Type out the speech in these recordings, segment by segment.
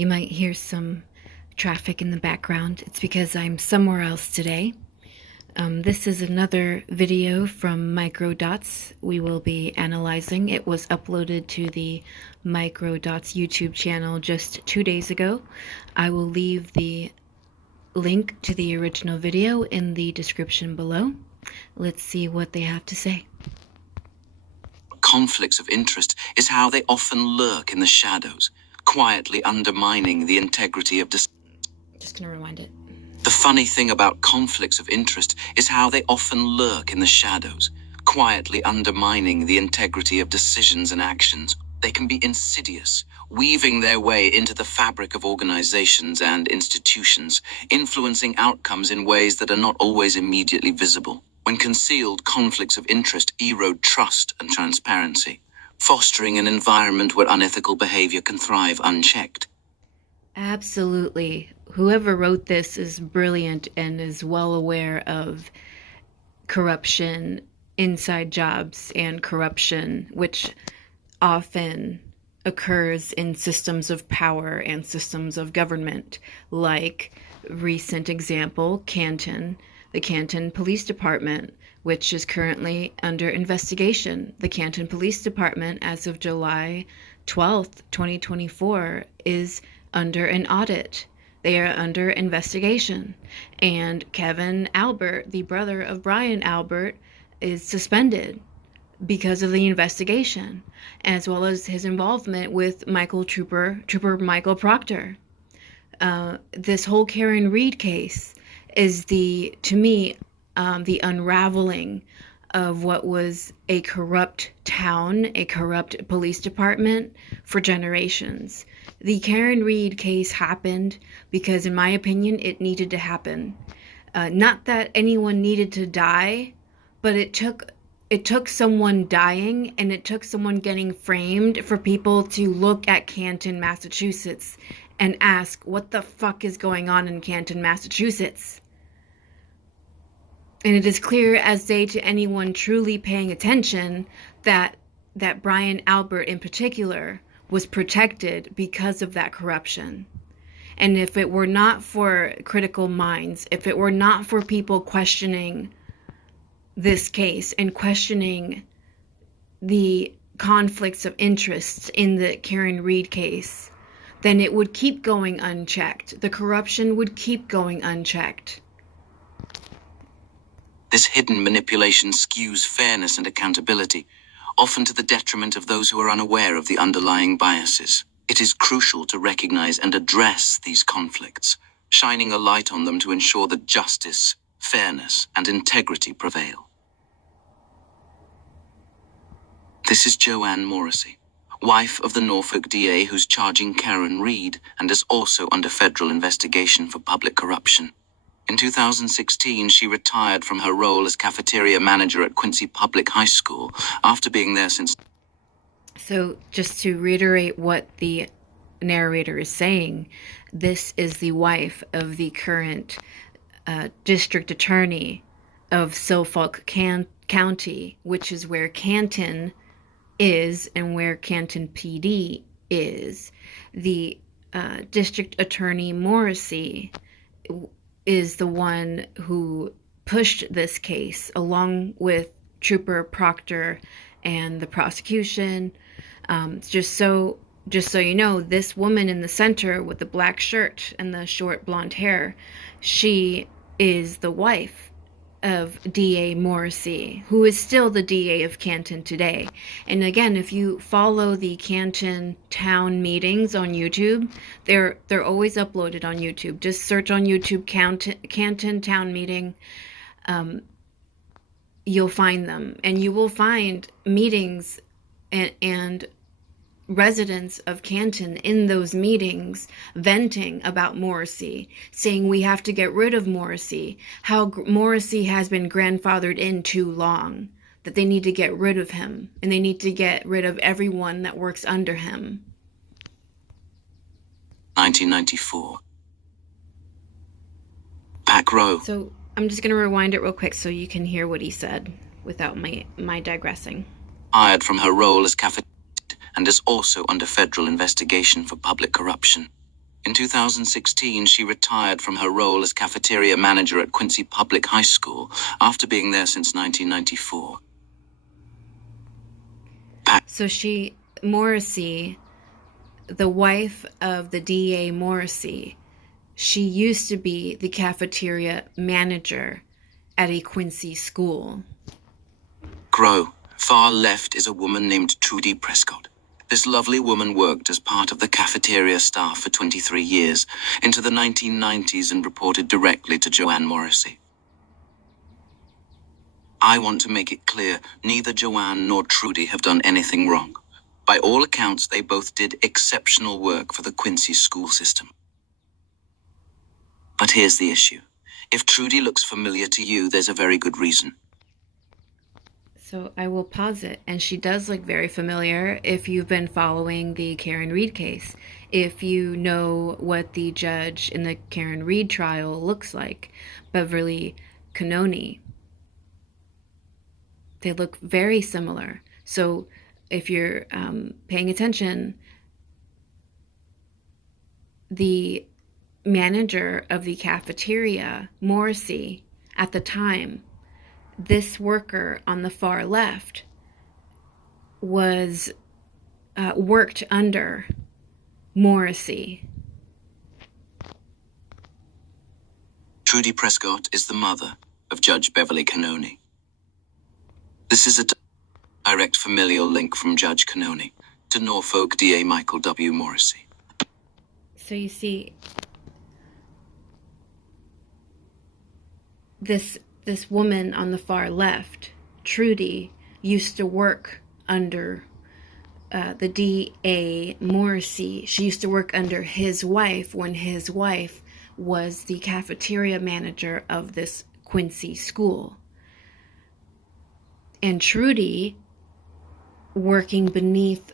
You might hear some traffic in the background. It's because I'm somewhere else today. This is another video from Microdots we will be analyzing. It was uploaded to the Microdots YouTube channel just 2 days ago. I will leave the link to the original video in the description below. Let's see what they have to say. Conflicts of interest is how they often lurk in the shadows, quietly undermining the integrity of decisions. Just gonna rewind it. The funny thing about conflicts of interest is how they often lurk in the shadows, quietly undermining the integrity of decisions and actions. They can be insidious, weaving their way into the fabric of organizations and institutions, influencing outcomes in ways that are not always immediately visible. When concealed, conflicts of interest erode trust and transparency, fostering an environment where unethical behavior can thrive unchecked. Absolutely. Whoever wrote this is brilliant and is well aware of corruption inside jobs and corruption, which often occurs in systems of power and systems of government, like recent example, Canton, the Canton Police Department, which is currently under investigation. The Canton Police Department, as of July 12th, 2024, is under an audit. They are under investigation. And Kevin Albert, the brother of Brian Albert, is suspended because of the investigation, as well as his involvement with Trooper Michael Proctor. This whole Karen Reed case is to me, the unraveling of what was a corrupt town, a corrupt police department for generations. The Karen Reed case happened because, in my opinion, it needed to happen. Not that anyone needed to die, but it took someone dying and it took someone getting framed for people to look at Canton, Massachusetts and ask, what the fuck is going on in Canton, Massachusetts? And it is clear as day to anyone truly paying attention that Brian Albert in particular was protected because of that corruption. And if it were not for critical minds, if it were not for people questioning this case and questioning the conflicts of interest in the Karen Reed case, then it would keep going unchecked. The corruption would keep going unchecked. This hidden manipulation skews fairness and accountability, often to the detriment of those who are unaware of the underlying biases. It is crucial to recognize and address these conflicts, shining a light on them to ensure that justice, fairness, and integrity prevail. This is Joanne Morrissey, wife of the Norfolk DA who's charging Karen Reed and is also under federal investigation for public corruption. In 2016, she retired from her role as cafeteria manager at Quincy Public High School after being there since... So just to reiterate what the narrator is saying, this is the wife of the current district attorney of Norfolk County, which is where Canton is and where Canton PD is. The district attorney Morrissey is the one who pushed this case along with Trooper Proctor and the prosecution. Just so you know, this woman in the center with the black shirt and the short blonde hair, she is the wife of DA Morrissey, who is still the DA of Canton today. And again, if you follow the Canton town meetings on YouTube, they're always uploaded on YouTube. Just search on YouTube Canton town meeting. You'll find them, and you will find meetings and residents of Canton in those meetings venting about Morrissey, saying we have to get rid of Morrissey, how Morrissey has been grandfathered in too long, that they need to get rid of him, and they need to get rid of everyone that works under him. 1994. Back row. So I'm just going to rewind it real quick so you can hear what he said without my digressing. Hired from her role as cafeteria and is also under federal investigation for public corruption. In 2016, she retired from her role as cafeteria manager at Quincy Public High School after being there since 1994. So Morrissey, the wife of the DA Morrissey, she used to be the cafeteria manager at a Quincy school. Far left is a woman named Trudy Prescott. This lovely woman worked as part of the cafeteria staff for 23 years, into the 1990s, and reported directly to Joanne Morrissey. I want to make it clear, neither Joanne nor Trudy have done anything wrong. By all accounts, they both did exceptional work for the Quincy school system. But here's the issue. If Trudy looks familiar to you, there's a very good reason. So I will pause it. And she does look very familiar if you've been following the Karen Reed case. If you know what the judge in the Karen Reed trial looks like, Beverly Cannone. They look very similar. So if you're paying attention, the manager of the cafeteria, Morrissey, at the time, this worker on the far left was worked under Morrissey. Trudy Prescott is the mother of Judge Beverly Cannone. This is a direct familial link from Judge Cannone to Norfolk DA Michael W. Morrissey. So you see, this woman on the far left, Trudy, used to work under the DA Morrissey. She used to work under his wife when his wife was the cafeteria manager of this Quincy school. And Trudy, working beneath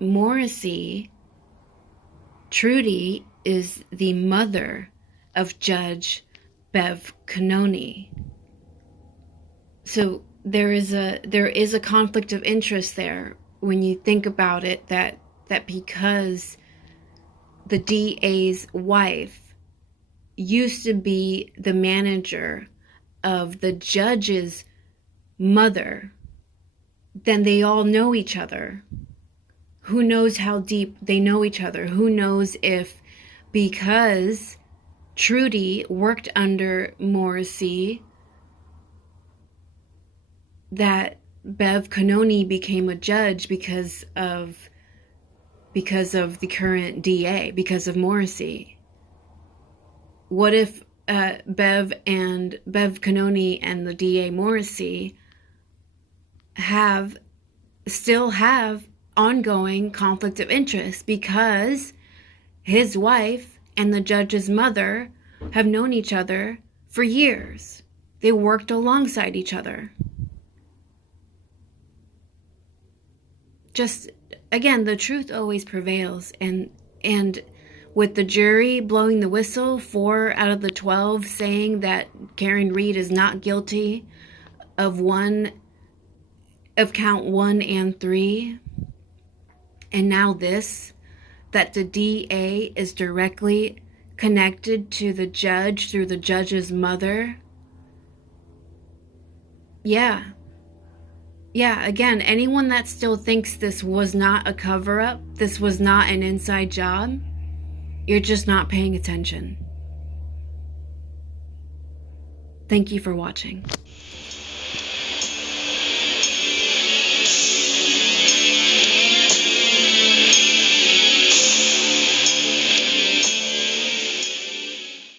Morrissey, Trudy is the mother of Judge Bev Cannone. So there is a conflict of interest there when you think about it, that because the DA's wife used to be the manager of the judge's mother, then they all know each other. Who knows how deep they know each other? Who knows if because Trudy worked under Morrissey, that Bev Cannone became a judge because of the current DA, because of Morrissey. What if Bev Cannone and the DA Morrissey still have ongoing conflict of interest because his wife and the judge's mother have known each other for years. They worked alongside each other. Just, again, the truth always prevails. And with the jury blowing the whistle, 4 out of the 12 saying that Karen Reed is not guilty of count 1 and 3, and now this, that the DA is directly connected to the judge through the judge's mother. Yeah, again, anyone that still thinks this was not a cover-up, this was not an inside job, you're just not paying attention. Thank you for watching.